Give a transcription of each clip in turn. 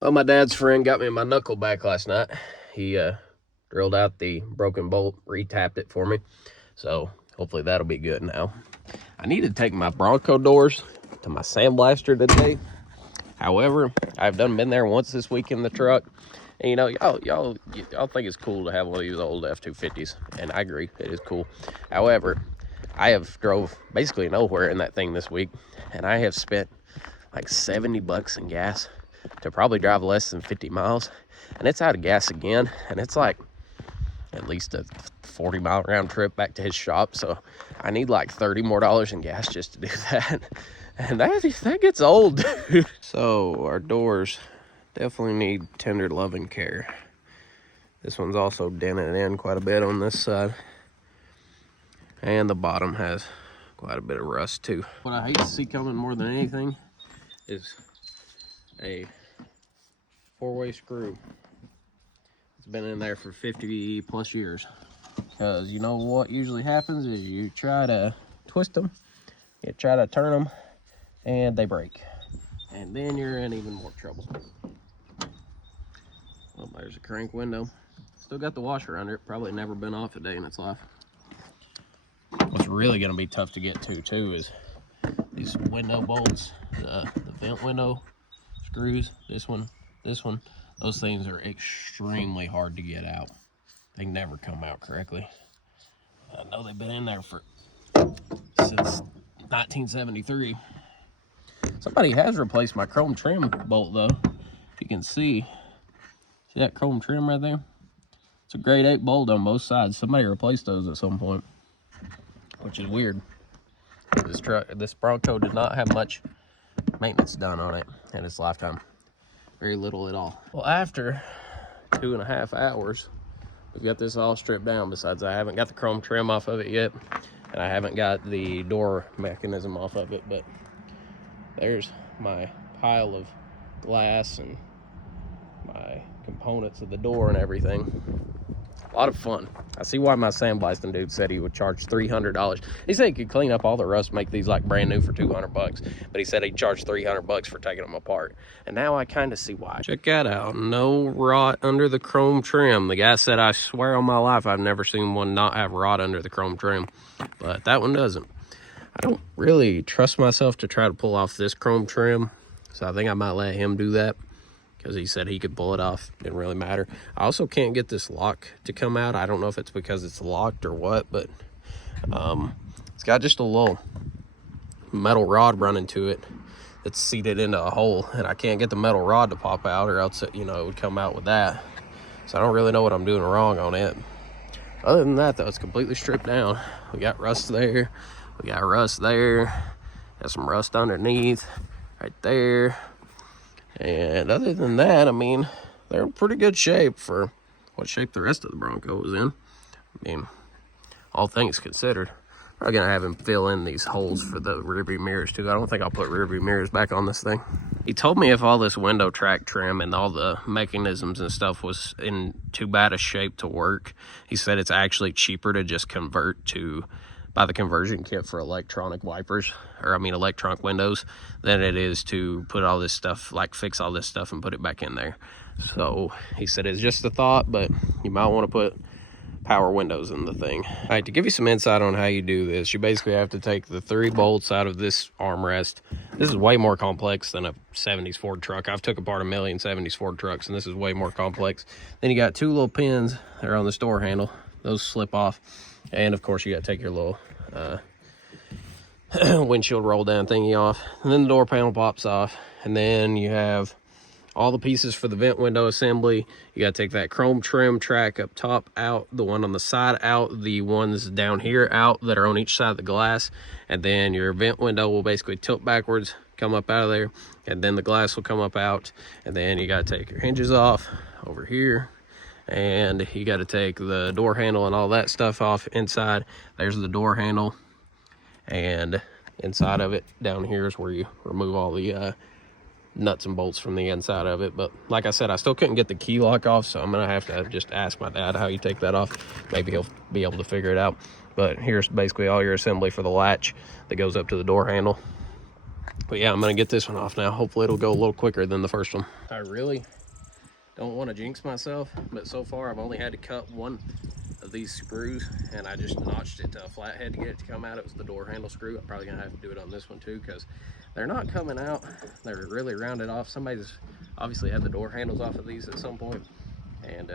Well, my dad's friend got me my knuckle back last night. He drilled out the broken bolt, retapped it for me. So hopefully that'll be good now. I need to take my Bronco doors to my sandblaster today. However, I've been there once this week in the truck. And you know, y'all think it's cool to have one of these old F-250s. And I agree, it is cool. However, I have drove basically nowhere in that thing this week. And I have spent like 70 bucks in gas to probably drive less than 50 miles, and it's out of gas again, and it's like at least a 40-mile round trip back to his shop. So I need like $30 more in gas just to do that, and that gets old, dude. So our doors definitely need tender love and care. This one's also dented in quite a bit on this side, and the bottom has quite a bit of rust too. What I hate to see coming more than anything is a 4-way screw. It's been in there for 50 plus years. Because you know what usually happens is you try to twist them, you try to turn them, and they break. And then you're in even more trouble. Well, there's a crank window. Still got the washer under it. Probably never been off a day in its life. What's really going to be tough to get to too is these window bolts, the vent window screws, this one, those things are extremely hard to get out. They never come out correctly. I know they've been in there since 1973. Somebody has replaced my chrome trim bolt though. You can see that chrome trim right there? It's a grade 8 bolt on both sides. Somebody replaced those at some point, which is weird. This Bronco did not have much maintenance done on it in its lifetime. Very little at all. Well, after 2.5 hours, we've got this all stripped down. Besides, I haven't got the chrome trim off of it yet, and I haven't got the door mechanism off of it, but there's my pile of glass and my components of the door and everything. A lot of fun. I see why my sandblasting dude said he would charge $300. He said he could clean up all the rust, make these like brand new for 200 bucks, but he said he'd charge 300 bucks for taking them apart. And now I kind of see why. Check that out. No rot under the chrome trim. The guy said, I swear on my life, I've never seen one not have rot under the chrome trim, but that one doesn't. I don't really trust myself to try to pull off this chrome trim, so I think I might let him do that, because he said he could pull it off. Didn't really matter. I also can't get this lock to come out. I don't know if it's because it's locked or what, but it's got just a little metal rod running to it that's seated into a hole, and I can't get the metal rod to pop out, or else it, you know, it would come out with that. So I don't really know what I'm doing wrong on it. Other than that, though, it's completely stripped down. We got rust there. We got rust there. Got some rust underneath right there. And other than that, I mean, they're in pretty good shape for what shape the rest of the Bronco was in. I mean, all things considered. I'm gonna have him fill in these holes for the rearview mirrors too. I don't think I'll put rearview mirrors back on this thing. He told me if all this window track trim and all the mechanisms and stuff was in too bad a shape to work, he said it's actually cheaper to just buy the conversion kit for electronic wipers, or I mean electronic windows, than it is to put all this stuff, like fix all this stuff and put it back in there. So he said it's just a thought, but you might want to put power windows in the thing. All right, to give you some insight on how you do this, you basically have to take the 3 bolts out of this armrest. This is way more complex than a 70s Ford truck. I've took apart a million 70s Ford trucks, and this is way more complex. Then you got 2 little pins that are on this door handle. Those slip off. And of course you got to take your little windshield roll down thingy off, and then the door panel pops off, and then you have all the pieces for the vent window assembly. You got to take that chrome trim track up top out, the one on the side out, the ones down here out that are on each side of the glass, and then your vent window will basically tilt backwards, come up out of there, and then the glass will come up out, and then you got to take your hinges off over here, and you got to take the door handle and all that stuff off inside. There's the door handle, and inside of it down here is where you remove all the nuts and bolts from the inside of it. But like I said, I still couldn't get the key lock off, so I'm gonna have to just ask my dad how you take that off. Maybe he'll be able to figure it out. But here's basically all your assembly for the latch that goes up to the door handle. But yeah, I'm gonna get this one off now. Hopefully it'll go a little quicker than the first one. I really don't want to jinx myself, but so far I've only had to cut one of these screws, and I just notched it to a flathead to get it to come out. It was the door handle screw. I'm probably gonna have to do it on this one too, because they're not coming out. They're really rounded off. Somebody's obviously had the door handles off of these at some point, and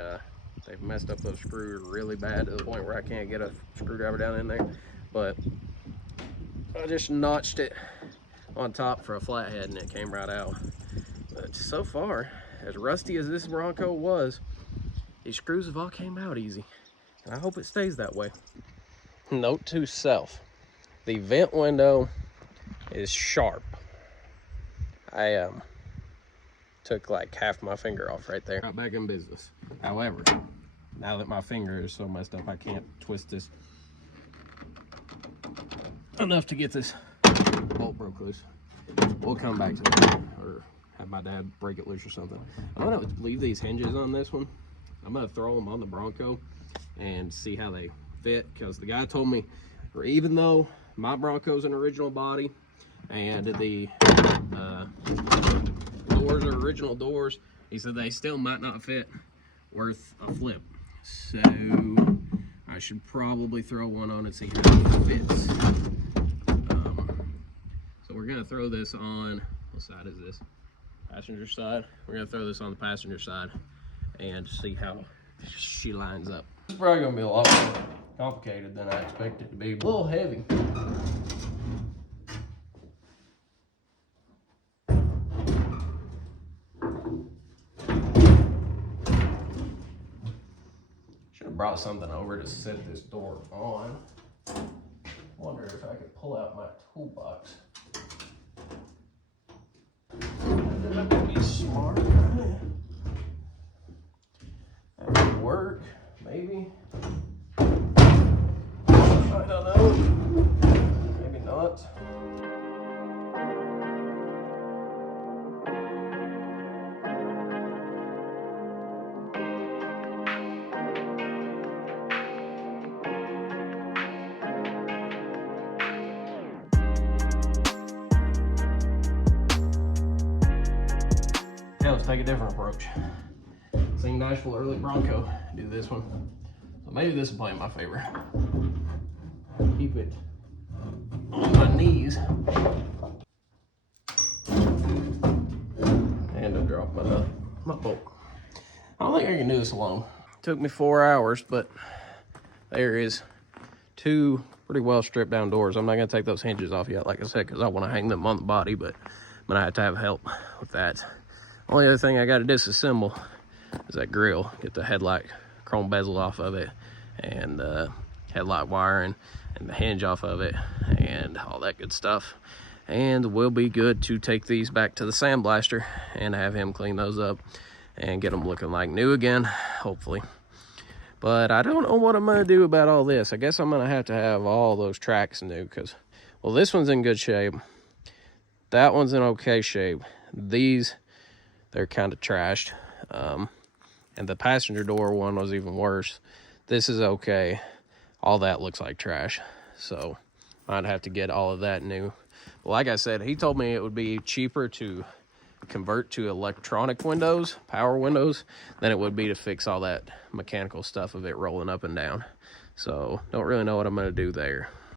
they've messed up those screws really bad to the point where I can't get a screwdriver down in there. But I just notched it on top for a flathead and it came right out. But so far, as rusty as this Bronco was, these screws have all came out easy, and I hope it stays that way. Note to self, the vent window is sharp. I took like half my finger off right there. Got back in business. However, now that my finger is so messed up, I can't twist this enough to get this bolt broke loose. We'll come back to it, or have my dad break it loose or something. I'm gonna leave these hinges on this one. I'm gonna throw them on the Bronco and see how they fit, because the guy told me, even though my Bronco's an original body and the doors are original doors, he said they still might not fit worth a flip. So I should probably throw one on and see how it fits. So we're gonna throw this on, what side is this? Passenger side. We're gonna throw this on the passenger side and see how she lines up. It's probably gonna be a lot more complicated than I expected it to be. A little heavy. Should have brought something over to set this door on. Wonder if I could pull out my toolbox. That would be smart. That could work, maybe. I don't know. Maybe not. Yeah, let's take a different approach. Sing Nashville early Bronco, do this one. So maybe this will play in my favor. Keep it on my knees. And I drop my bolt. I don't think I can do this alone. Took me 4 hours, but there is 2 pretty well stripped down doors. I'm not gonna take those hinges off yet, like I said, because I want to hang them on the body, but I'm gonna have to have help with that. Only other thing I got to disassemble is that grill. Get the headlight chrome bezel off of it, and headlight wiring and the hinge off of it, and all that good stuff. And we'll be good to take these back to the sandblaster and have him clean those up and get them looking like new again, hopefully. But I don't know what I'm gonna do about all this. I guess I'm gonna have to have all those tracks new, because, well, this one's in good shape. That one's in okay shape. These, they're kind of trashed. And the passenger door one was even worse. This is okay. All that looks like trash. So I'd have to get all of that new. But like I said, he told me it would be cheaper to convert to electronic windows, power windows, than it would be to fix all that mechanical stuff of it rolling up and down. So don't really know what I'm gonna do there.